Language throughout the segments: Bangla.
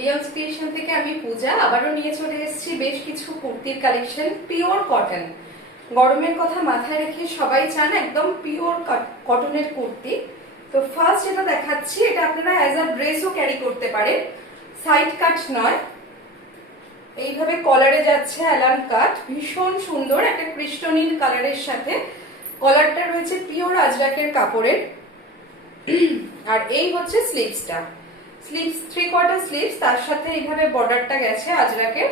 রিয়ান্স ক্রিয়েশন থেকে আমি পূজা আবারও নিয়ে চলে এসেছি বেশ কিছু কুর্তির কালেকশন পিওর কটন। গরমের কথা মাথায় রেখে সবাই চান একদম পিওর কটনের কুর্তি। তো ফার্স্ট যেটা দেখাচ্ছি এটা আপনারা অ্যাজ আ ড্রেসও ক্যারি করতে পারেন, সাইড কাট নয়, এইভাবে কলারে যাচ্ছে অ্যালান কাট, ভীষণ সুন্দর একটা কৃষ্ণনীল কালারের সাথে কলারটা রয়েছে পিওর আজরাকের কাপড়ের। আর এই হচ্ছে স্লিভসটা, স্লিভস 3/4 স্লিভস, তার সাথে এইভাবে বর্ডারটা গেছে আজরাকের।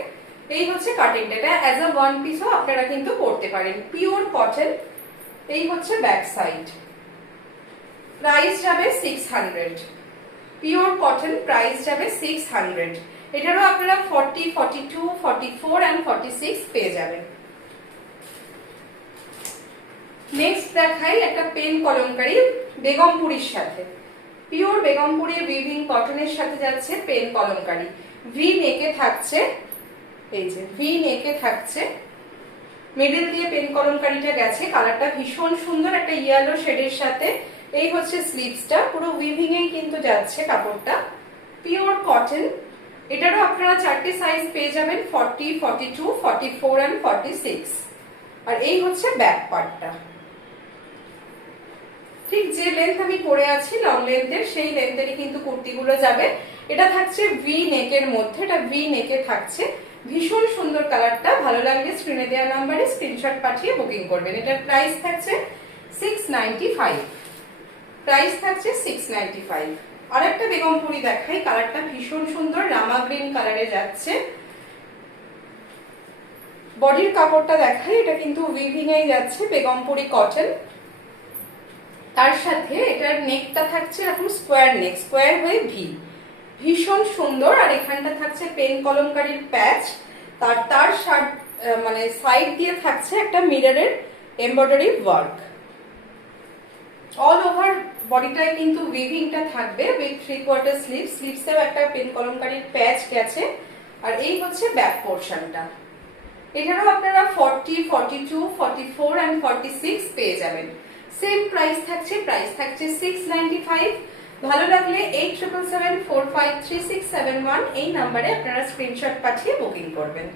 এই হচ্ছে কাটিংটা, এটা অ্যাজ আ ওয়ান পিসও আপনারা কিন্তু পরতে পারেন, পিওর কটন। এই হচ্ছে ব্যাক সাইড, প্রাইস যাবে 600, পিওর কটন, প্রাইস যাবে 600। এটারও আপনারা 40, 42, 44 এন্ড 46 পেয়ে যাবেন। নেক্সট দেখাই একটা পেন কলমকারী বেগমপুরীর সাথে, পিওর বেগমপুরী উইভিং কটনের সাথে যাচ্ছে পেন কলমকারী। ভি নেকে থাকছে, এই যে ভি নেকে থাকছে, মিডল দিয়ে পেন কলমকারীটা গেছে, কালারটা ভীষণ সুন্দর একটা ইয়েলো শেডের সাথে। এই হচ্ছে স্লিভসটা, পুরো উইভিং এই কিন্তু যাচ্ছে কাপড়টা, পিওর কটন। এটারও আপনারা চারটে সাইজ পেয়ে যাবেন, 40, 42, 44 এন্ড 46। আর এই হচ্ছে ব্যাক পার্টটা, ঠিক যে লেন্থ আমি পরে আছি লং লেন্থের সেই লেন্থেরই কিন্তু কুর্তিগুলো যাবে। এটা থাকছে ভি নেকের মধ্যে, এটা ভি নেকে থাকছে, ভীষণ সুন্দর কালারটা। ভালো লাগলে স্ক্রিনে দেওয়া নাম্বারে স্ক্রিনশট পাঠিয়ে বুকিং করবেন। এটার প্রাইস থাকছে 695, প্রাইস থাকছে 695। আর একটা বেগমপুরি দেখাই, কালারটা ভীষণ সুন্দর, রামা গ্রিন কালারে যাচ্ছে। বডির কাপড়টা দেখাই, এটা কিন্তু উইভিং এ যাচ্ছে, বেগমপুরি কটন। তার সাথে এটার নেকটা থাকছে এরকম স্কোয়ার নেক, স্কোয়ার হয়ে ভি, ভীষণ সুন্দর। আর এখানটা থাকছে পেন কলমকারীর প্যাচ, তার মানে সাইড দিয়ে থাকছে একটা মিররের এমব্রয়ডারি ওয়ার্ক। অল ওভার বডিটায় কিন্তু উইভিংটা থাকবে উইথ 3/4 স্লিভ, স্লিভসেও একটা পেন কলমকারীর প্যাচ গেছে। আর এই হচ্ছে ব্যাক পোর্শনটা। এটারও আপনারা 40, 42, 44 এন্ড 46 পেয়ে যাবেন। সেম প্রাইস থাকছে, প্রাইস থাকছে 695। ভালো লাগলে 8777453671 এই নাম্বারে আপনারা স্ক্রিনশট পাঠিয়ে বুকিং করবেন।